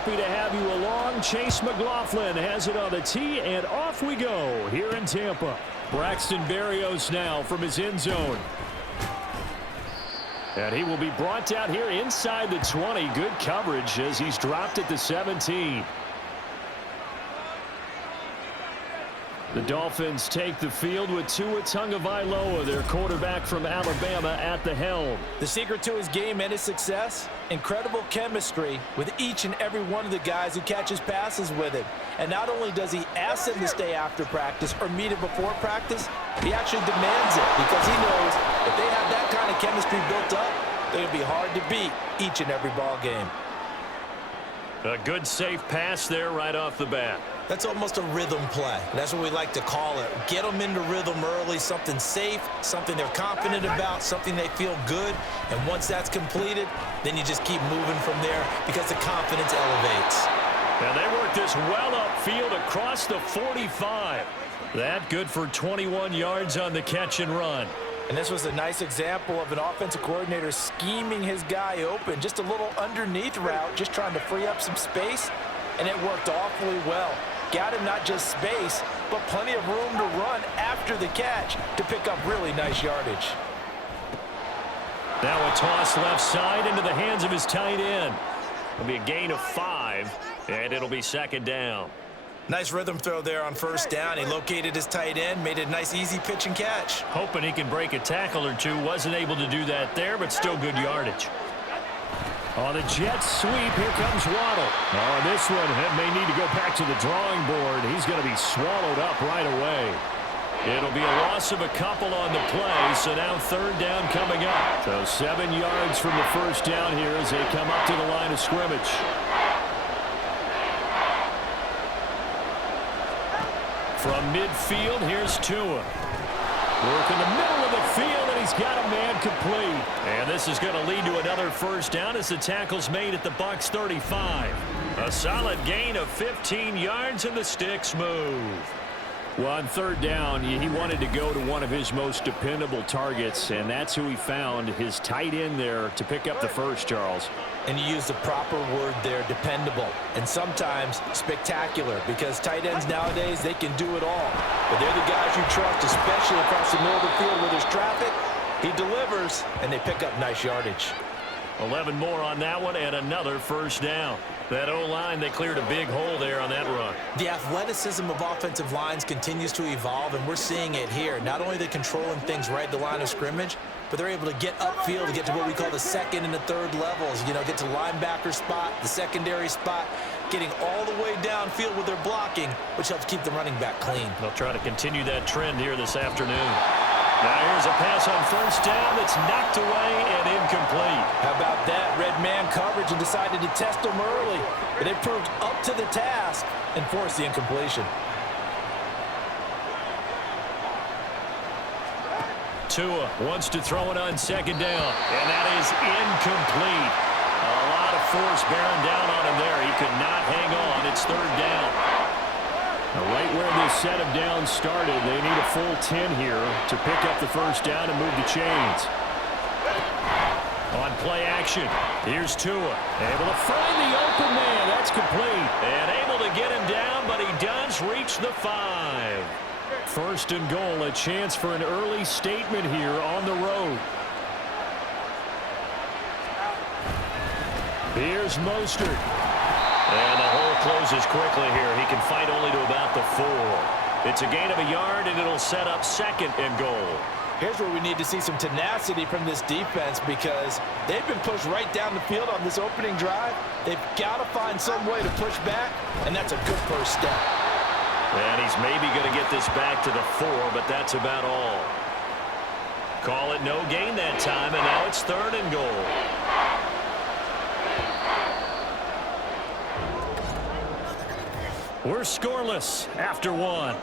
happy to have you along. Chase McLaughlin has it on the tee, and off we go here in Tampa. Braxton Berrios now from his end zone. And he will be brought down here inside the 20. Good coverage as he's dropped at the 17. The Dolphins take the field with Tua Tagovailoa, their quarterback from Alabama, at the helm. The secret to his game and his success, incredible chemistry with each and every one of the guys who catches passes with him. And not only does he ask them to stay after practice or meet it before practice, he actually demands it because he knows if they have that kind of chemistry built up, they're going to be hard to beat each and every ball game. A good safe pass there right off the bat. That's almost a rhythm play. That's what we like to call it. Get them into rhythm early, something safe, something they're confident about, something they feel good. And once that's completed, then you just keep moving from there because the confidence elevates. And they work this well upfield across the 45. That good for 21 yards on the catch and run. And this was a nice example of an offensive coordinator scheming his guy open. Just a little underneath route, just trying to free up some space. And it worked awfully well. Got him not just space, but plenty of room to run after the catch to pick up really nice yardage. Now a toss left side into the hands of his tight end. It'll be a gain of 5, and it'll be second down. Nice rhythm throw there on first down. He located his tight end, made it a nice easy pitch and catch. Hoping he can break a tackle or two. Wasn't able to do that there, but still good yardage. On the jet sweep, here comes Waddle. Oh, this one may need to go back to the drawing board. He's going to be swallowed up right away. It'll be a loss of a couple on the play, so now third down coming up. So 7 yards from the first down here as they come up to the line of scrimmage. From midfield, here's Tua. Work in the middle of the field, and he's got a man complete. And this is going to lead to another first down as the tackle's made at the Bucs 35. A solid gain of 15 yards, and the sticks move. Well, on third down, he wanted to go to one of his most dependable targets, and that's who he found, his tight end there, to pick up the first, Charles. And you use the proper word there, dependable, and sometimes spectacular, because tight ends nowadays, they can do it all. But they're the guys you trust, especially across the middle of the field where there's traffic. He delivers, and they pick up nice yardage. 11 more on that one, and another first down. That O-line, they cleared a big hole there on that run. The athleticism of offensive lines continues to evolve, and we're seeing it here. Not only are they controlling things right at the line of scrimmage, but they're able to get upfield to get to what we call the second and the third levels. You know, get to linebacker spot, the secondary spot, getting all the way downfield with their blocking, which helps keep the running back clean. They'll try to continue that trend here this afternoon. Now here's a pass on first down that's knocked away and incomplete. How about that? Red man coverage and decided to test them early. But it proved up to the task and forced the incompletion. Tua wants to throw it on second down, and that is incomplete. A lot of force bearing down on him there. He could not hang on. It's third down. Now, right where this set of downs started, they need a full 10 here to pick up the first down and move the chains. On play action, here's Tua. Able to find the open man. That's complete. And able to get him down, but he does reach the 5. First and goal, a chance for an early statement here on the road. Here's Mostert. And the hole closes quickly here. He can fight only to about the 4. It's a gain of a yard, and it'll set up second and goal. Here's where we need to see some tenacity from this defense because they've been pushed right down the field on this opening drive. They've got to find some way to push back, and that's a good first step. And he's maybe going to get this back to the 4, but that's about all. Call it no gain that time, and now it's third and goal. We're scoreless after 1.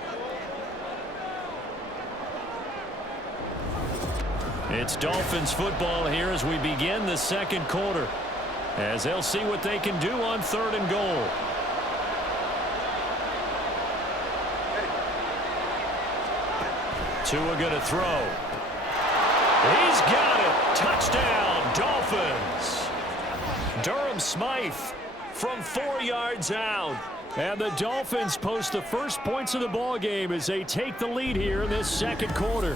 It's Dolphins football here as we begin the second quarter, as they'll see what they can do on third and goal. Tua going to throw. He's got it. Touchdown, Dolphins. Durham Smythe from 4 yards out. And the Dolphins post the first points of the ball game as they take the lead here in this second quarter.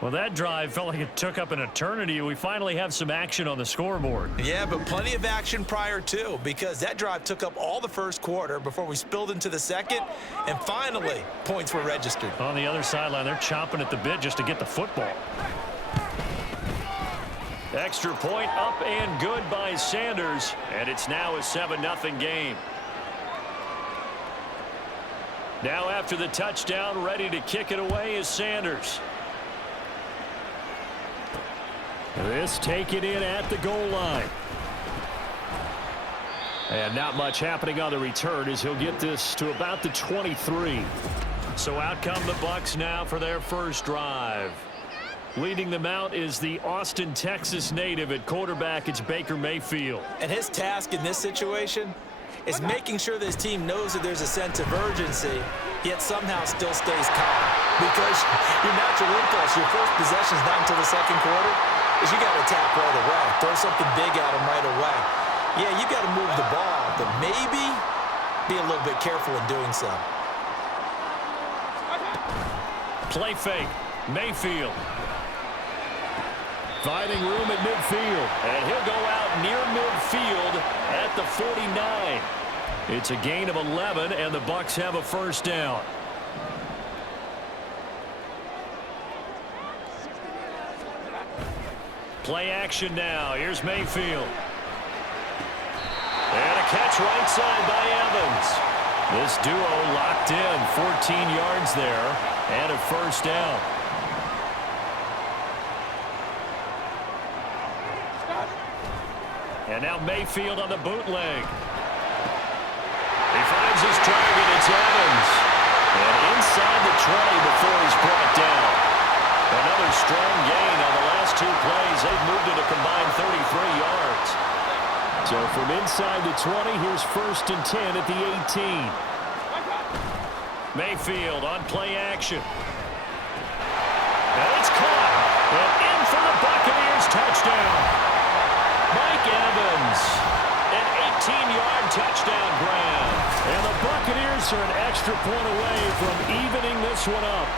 Well, that drive felt like it took up an eternity. We finally have some action on the scoreboard. Yeah, but plenty of action prior to, because that drive took up all the first quarter before we spilled into the second, and finally, points were registered. On the other sideline, they're chomping at the bit just to get the football. Extra point up and good by Sanders, and it's now a 7-0 game. Now after the touchdown, ready to kick it away is Sanders. This taken in at the goal line. And not much happening on the return as he'll get this to about the 23. So out come the Bucs now for their first drive. Leading them out is the Austin, Texas native at quarterback. It's Baker Mayfield. And his task in this situation is making sure that his team knows that there's a sense of urgency, yet somehow still stays calm. Because your natural impulse, your first possession is not until the second quarter, is you got to attack right away. Throw something big at him right away. Yeah, you got to move the ball, but maybe be a little bit careful in doing so. Play fake. Mayfield. Finding room at midfield. And he'll go out near midfield at the 49. It's a gain of 11, and the Bucs have a first down. Play action now. Here's Mayfield. And a catch right side by Evans. This duo locked in. 14 yards there and a first down. And now Mayfield on the bootleg. He finds his target. It's Evans. And inside the 20 before he's brought down. Another strong gain on the last 2 plays. They've moved it a combined 33 yards. So from inside the 20, here's 1st and 10 at the 18. Mayfield on play action. And it's caught. And in for the Buccaneers touchdown. Mike Evans, an 18-yard touchdown grab. And the Buccaneers are an extra point away from evening this one up.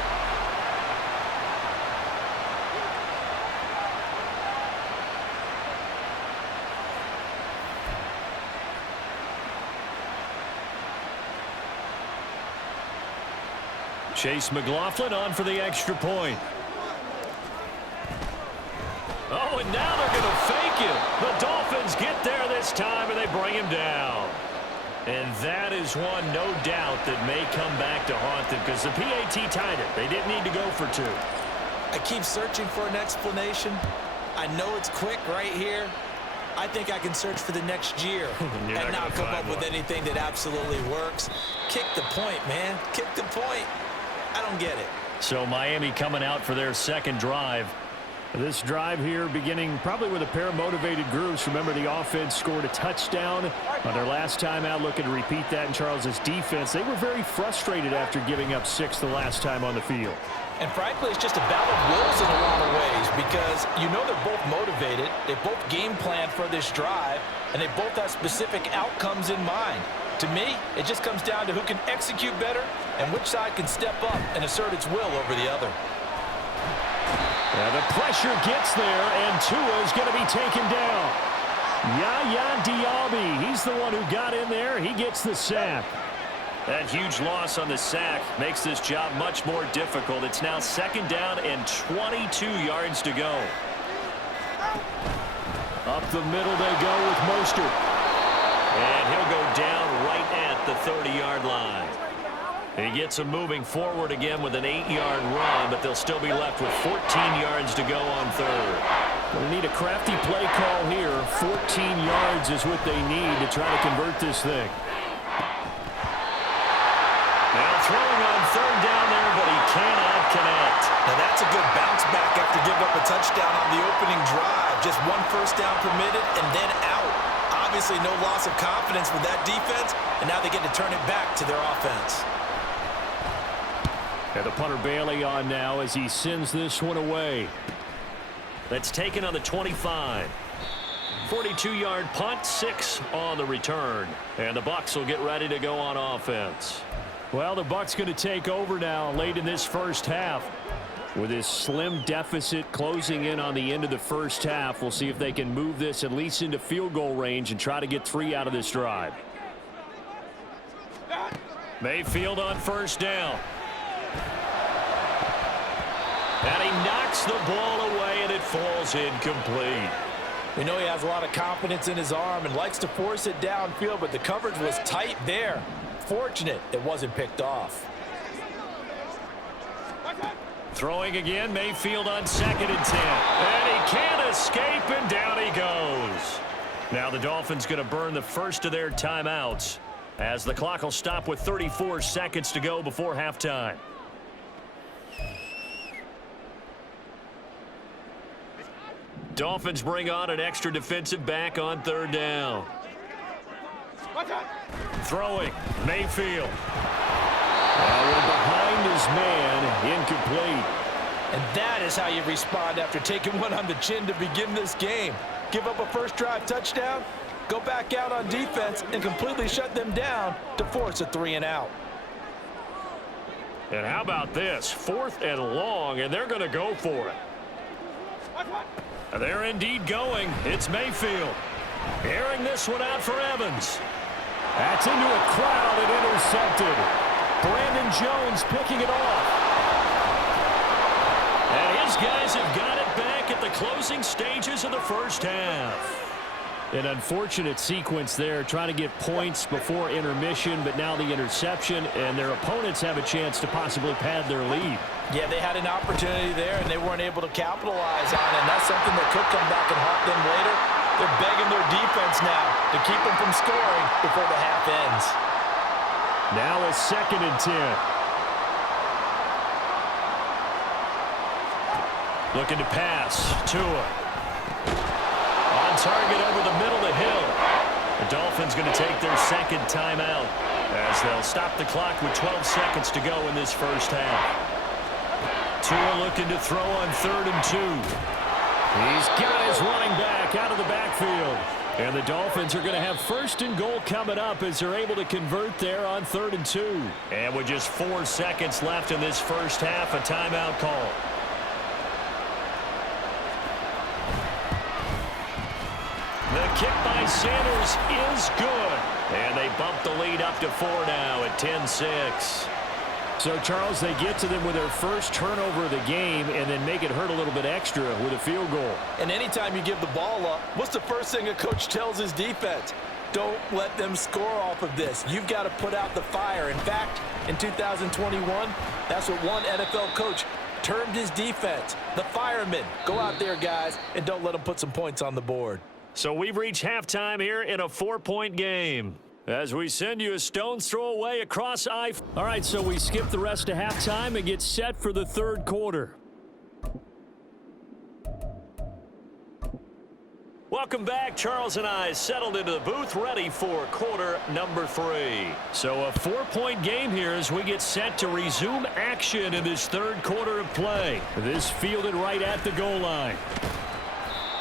Chase McLaughlin on for the extra point. Oh, and now they're going to fake it. The Dolphins get there this time, and they bring him down. And that is one, no doubt, that may come back to haunt them because the PAT tied it. They didn't need to go for 2. I keep searching for an explanation. I know it's quick right here. I think I can search for the next year and not come up with anything that absolutely works. Kick the point, man. Kick the point. I don't get it. So Miami coming out for their second drive. This drive here beginning probably with a pair of motivated groups. Remember, the offense scored a touchdown on their last time out. Looking to repeat that in Charles's defense. They were very frustrated after giving up 6 the last time on the field. And frankly, it's just a battle of wills in a lot of ways because you know they're both motivated. They both game plan for this drive, and they both have specific outcomes in mind. To me, it just comes down to who can execute better and which side can step up and assert its will over the other. And the pressure gets there, and Tua is going to be taken down. Yaya Diaby, he's the one who got in there. He gets the sack. That huge loss on the sack makes this job much more difficult. It's now 2nd down and 22 yards to go. Up the middle they go with Mostert. And he'll go down right at the 30-yard line. He gets him moving forward again with an 8-yard run, but they'll still be left with 14 yards to go on 3rd. They need a crafty play call here. 14 yards is what they need to try to convert this thing. Now throwing on 3rd down there, but he cannot connect. Now that's a good bounce back after giving up a touchdown on the opening drive. Just 1 first down permitted and then out. Obviously no loss of confidence with that defense, and now they get to turn it back to their offense. And the punter Bailey on now as he sends this one away. That's taken on the 25. 42-yard punt, 6 on the return. And the Bucs will get ready to go on offense. Well, the Bucs going to take over now late in this first half. With this slim deficit closing in on the end of the first half, we'll see if they can move this at least into field goal range and try to get 3 out of this drive. Mayfield on first down. And he knocks the ball away, and it falls incomplete. We know he has a lot of confidence in his arm and likes to force it downfield, but the coverage was tight there. Fortunate it wasn't picked off. Throwing again, Mayfield on 2nd and 10. And he can't escape, and down he goes. Now the Dolphins going to burn the first of their timeouts, as the clock will stop with 34 seconds to go before halftime. Dolphins bring on an extra defensive back on 3rd down. Throwing, Mayfield. We're behind his man, incomplete. And that is how you respond after taking one on the chin to begin this game. Give up a first drive touchdown, go back out on defense, and completely shut them down to force a 3-and-out. And how about this? 4th and long, and they're going to go for it. They're indeed going. It's Mayfield. Airing this one out for Evans. That's into a crowd and intercepted. Brandon Jones picking it off. And his guys have got it back at the closing stages of the first half. An unfortunate sequence there, trying to get points before intermission, but now the interception, and their opponents have a chance to possibly pad their lead. Yeah, they had an opportunity there, and they weren't able to capitalize on it. And that's something that could come back and haunt them later. They're begging their defense now to keep them from scoring before the half ends. Now a 2nd and 10. Looking to pass. Tua. On target over the middle of the hill. The Dolphins going to take their 2nd timeout as they'll stop the clock with 12 seconds to go in this first half. Tua looking to throw on 3rd and 2. He's got his running back out of the backfield. And the Dolphins are going to have 1st and goal coming up as they're able to convert there on 3rd and 2. And with just 4 seconds left in this first half, a timeout call. The kick by Sanders is good. And they bump the lead up to 4 now at 10-6. So, Charles, they get to them with their first turnover of the game and then make it hurt a little bit extra with a field goal. And anytime you give the ball up, what's the first thing a coach tells his defense? Don't let them score off of this. You've got to put out the fire. In fact, in 2021, that's what one NFL coach termed his defense, the firemen. Go out there, guys, and don't let them put some points on the board. So we've reached halftime here in a 4-point game. As we send you a stone's throw away across I. All right, so we skip the rest of halftime and get set for the 3rd quarter. Welcome back. Charles and I settled into the booth, ready for quarter number 3. So a 4-point game here as we get set to resume action in this 3rd quarter of play. This fielded right at the goal line.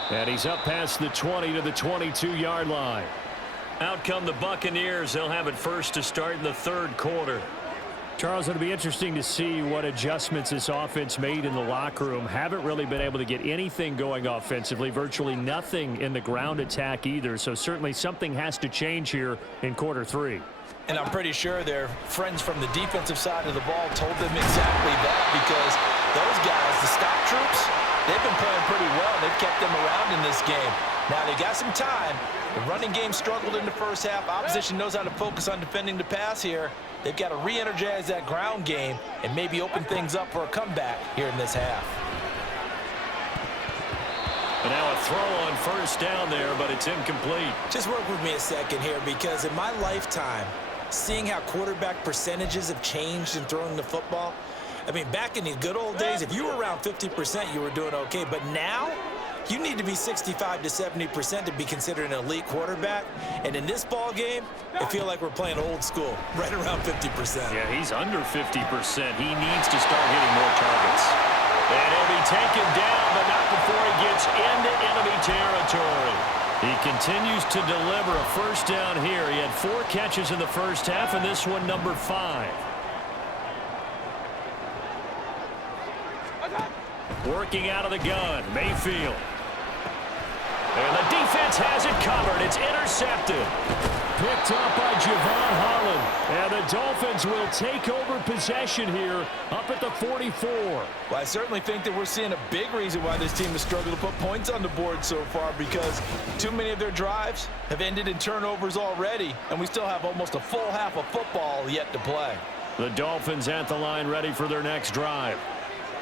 And he's up past the 20 to the 22-yard line. Out come the Buccaneers. They'll have it first to start in the 3rd quarter. Charles, it'll be interesting to see what adjustments this offense made in the locker room. Haven't really been able to get anything going offensively. Virtually nothing in the ground attack either. So certainly something has to change here in quarter 3. And I'm pretty sure their friends from the defensive side of the ball told them exactly that, because those guys, the stop troops, they've been playing pretty well. They've kept them around in this game. Now they got some time. The running game struggled in the first half. Opposition knows how to focus on defending the pass here. They've got to re-energize that ground game and maybe open things up for a comeback here in this half. And now a throw on first down there, but it's incomplete. Just work with me a second here, because in my lifetime, seeing how quarterback percentages have changed in throwing the football, I mean, back in the good old days, if you were around 50%, you were doing okay. But now, you need to be 65 to 70% to be considered an elite quarterback. And in this ball game, I feel like we're playing old school, right around 50%. Yeah, he's under 50%. He needs to start hitting more targets. And he'll be taken down, but not before he gets into enemy territory. He continues to deliver a first down here. He had 4 catches in the first half, and this one number 5. Working out of the gun, Mayfield. And the defense has it covered. It's intercepted. Picked up by Javon Holland. And the Dolphins will take over possession here up at the 44. Well, I certainly think that we're seeing a big reason why this team has struggled to put points on the board so far, because too many of their drives have ended in turnovers already, and we still have almost a full half of football yet to play. The Dolphins at the line ready for their next drive.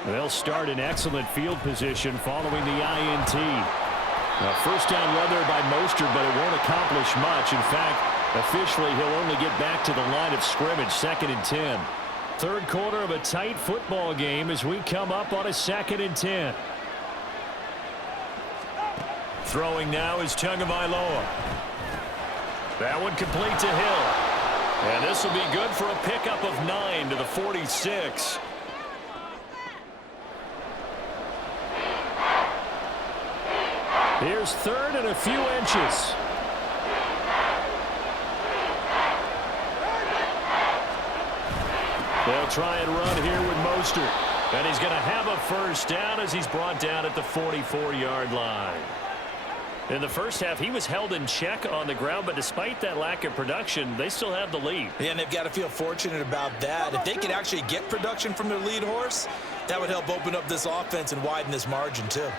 They'll start in excellent field position following the INT. A first down run there by Mostert, but it won't accomplish much. In fact, officially, he'll only get back to the line of scrimmage, 2nd and 10. Third quarter of a tight football game as we come up on a 2nd and 10. Throwing now is Tagovailoa. That one complete to Hill. And this will be good for a pickup of 9 to the 46. Here's 3rd and a few inches. They'll try and run here with Mostert. And he's going to have a first down as he's brought down at the 44-yard line. In the first half, he was held in check on the ground, but despite that lack of production, they still have the lead. Yeah, and they've got to feel fortunate about that. If they could actually get production from their lead horse, that would help open up this offense and widen this margin, too.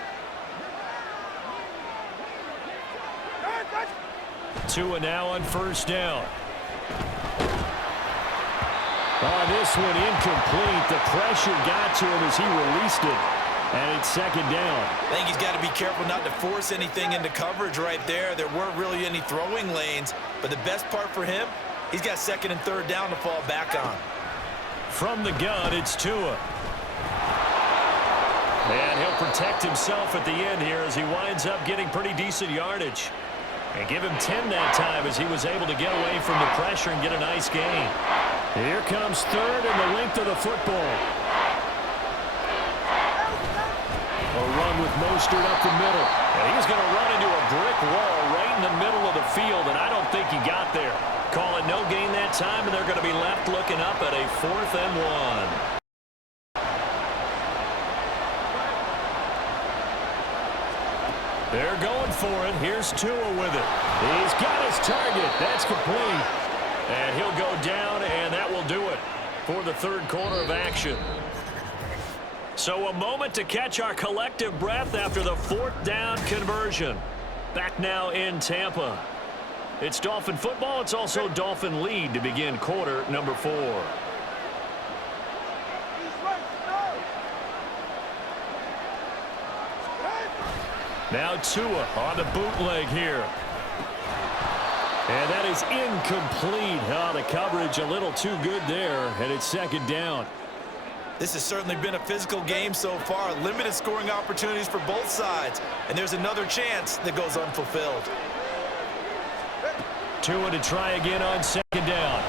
Tua now on first down. This one incomplete. The pressure got to him as he released it. And it's 2nd down. I think he's got to be careful not to force anything into coverage right there. There weren't really any throwing lanes. But the best part for him, he's got 2nd and 3rd down to fall back on. From the gun, it's Tua. And he'll protect himself at the end here as he winds up getting pretty decent yardage. And give him 10 that time as he was able to get away from the pressure and get a nice gain. Here comes 3rd and the length of the football. A run with Mostert up the middle. And he's going to run into a brick wall right in the middle of the field, and I don't think he got there. Call it no gain that time, and they're going to be left looking up at a 4th and 1. They're going for it. Here's Tua with it. He's got his target. That's complete. And he'll go down, and that will do it for the 3rd quarter of action. So a moment to catch our collective breath after the 4th down conversion. Back now in Tampa. It's Dolphin football. It's also Dolphin lead to begin quarter number 4. Now Tua on the bootleg here. And that is incomplete. The coverage a little too good there, and it's 2nd down. This has certainly been a physical game so far. Limited scoring opportunities for both sides. And there's another chance that goes unfulfilled. Tua to try again on 2nd down.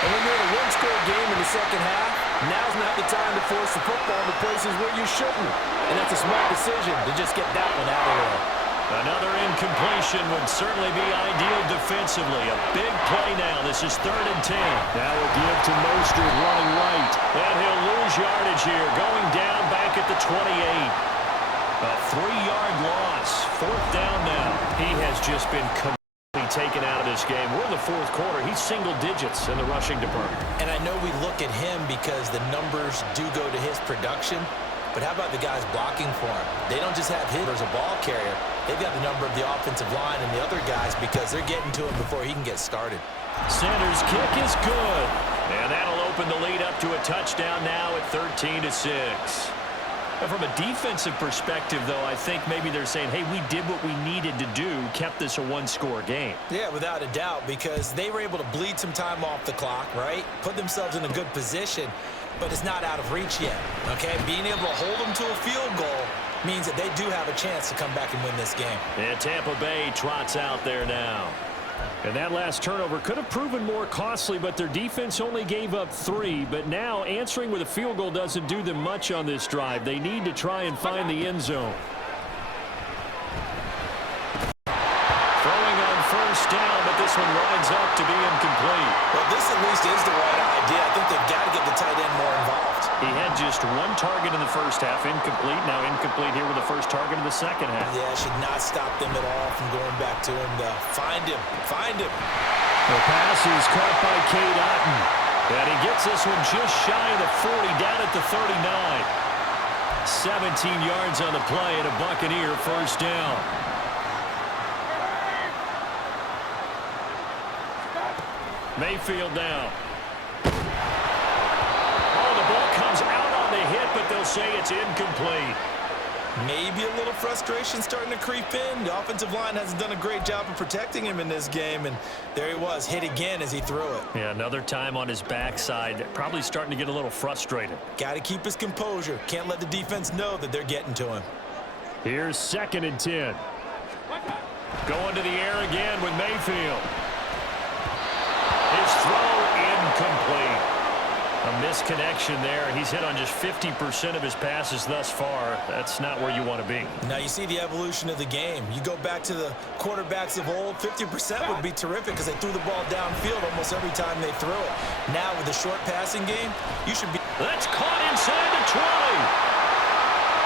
And when you're in a one-score game in the second half, now's not the time to force the football to places where you shouldn't. And that's a smart decision to just get that one out of there. Another incompletion would certainly be ideal defensively. A big play now. This is 3rd and 10. Now a give to Mostert running right. And he'll lose yardage here. Going down back at the 28. A 3-yard loss. 4th down now. He has just been completely taken out of this game. We're in the 4th quarter. He's single digits in the rushing department. And I know we look at him because the numbers do go to his production. But how about the guys blocking for him? They don't just have him as a ball carrier. They've got the number of the offensive line and the other guys because they're getting to him before he can get started. Sanders' kick is good. And that'll open the lead up to a touchdown now at 13-6. And from a defensive perspective, though, I think maybe they're saying, hey, we did what we needed to do, kept this a one-score game. Yeah, without a doubt, because they were able to bleed some time off the clock, right? Put themselves in a good position, but it's not out of reach yet, okay? Being able to hold them to a field goal means that they do have a chance to come back and win this game. And Tampa Bay trots out there now. And that last turnover could have proven more costly, but their defense only gave up 3. But now answering with a field goal doesn't do them much on this drive. They need to try and find the end zone. first down, but this one winds up to be incomplete. Well, this at least is the right idea. I think they've got to get the tight end more involved. He had just one target in the first half, incomplete. Now incomplete here with the first target in the second half. Yeah, should not stop them at all from going back to him. Find him. Find him. The pass is caught by Cade Otton. And he gets this one just shy of the 40, down at the 39. 17 yards on the play and a Buccaneer first down. Mayfield down. Oh, the ball comes out on the hit, but they'll say it's incomplete. Maybe a little frustration starting to creep in. The offensive line hasn't done a great job of protecting him in this game, and there he was, hit again as he threw it. Yeah, another time on his backside, probably starting to get a little frustrated. Got to keep his composure. Can't let the defense know that they're getting to him. Here's 2nd and 10. Going to the air again with Mayfield. His throw incomplete. A misconnection there. He's hit on just 50% of his passes thus far. That's not where you want to be. Now you see the evolution of the game. You go back to the quarterbacks of old, 50% would be terrific because they threw the ball downfield almost every time they threw it. Now with the short passing game, you should be... That's caught inside the 20.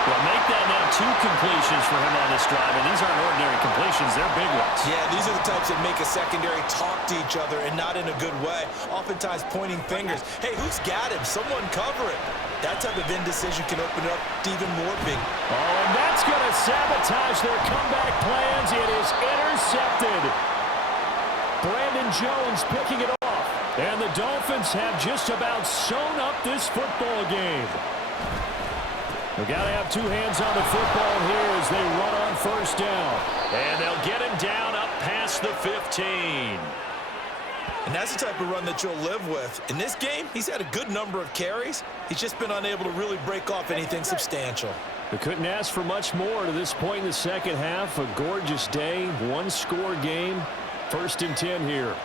Well, make that now 2 completions for him on this drive, and these aren't ordinary completions. They're big ones. Yeah, these are the types that make a secondary talk to each other and not in a good way. Oftentimes pointing fingers. Hey, who's got him? Someone cover it. That type of indecision can open it up to even more big. Oh, and that's going to sabotage their comeback plans. It is intercepted. Brandon Jones picking it off. And the Dolphins have just about sewn up this football game. They've got to have 2 hands on the football here as they run on first down. And they'll get him down up past the 15. And that's the type of run that you'll live with. In this game, he's had a good number of carries. He's just been unable to really break off anything substantial. They couldn't ask for much more to this point in the second half. A gorgeous day, 1-score game. 1st and 10 here.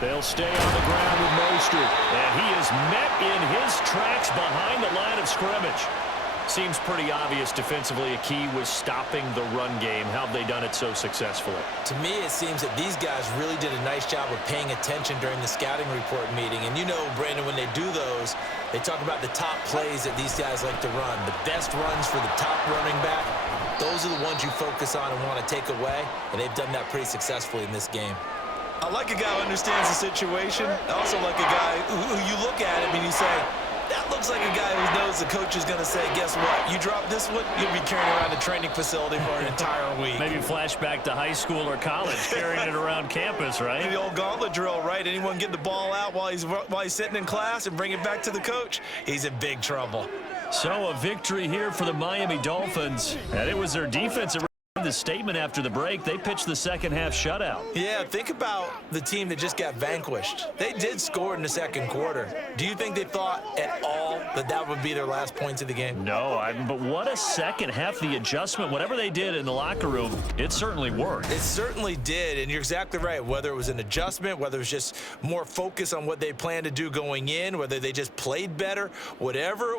They'll stay on the ground with Mostert. And he is met in his tracks behind the line of scrimmage. Seems pretty obvious defensively a key was stopping the run game. How have they done it so successfully? To me, it seems that these guys really did a nice job of paying attention during the scouting report meeting. And you know, Brandon, when they do those, they talk about the top plays that these guys like to run. The best runs for the top running back, those are the ones you focus on and want to take away. And they've done that pretty successfully in this game. I like a guy who understands the situation. I also like a guy who you look at him and you say, that looks like a guy who knows the coach is going to say, guess what? You drop this one, you'll be carrying around the training facility for an entire week. Maybe flashback to high school or college, carrying it around campus, right? The old gauntlet drill, right? Anyone get the ball out while he's sitting in class and bring it back to the coach, he's in big trouble. So a victory here for the Miami Dolphins. And it was their defensive. The statement after the break, they pitched the second half shutout. Yeah, think about the team that just got vanquished. They did score in the second quarter. Do you think they thought at all that that would be their last points of the game? No, but what a second half. The adjustment, whatever they did in the locker room, it certainly worked. It certainly did, and you're exactly right. Whether it was an adjustment, whether it was just more focus on what they planned to do going in, whether they just played better, whatever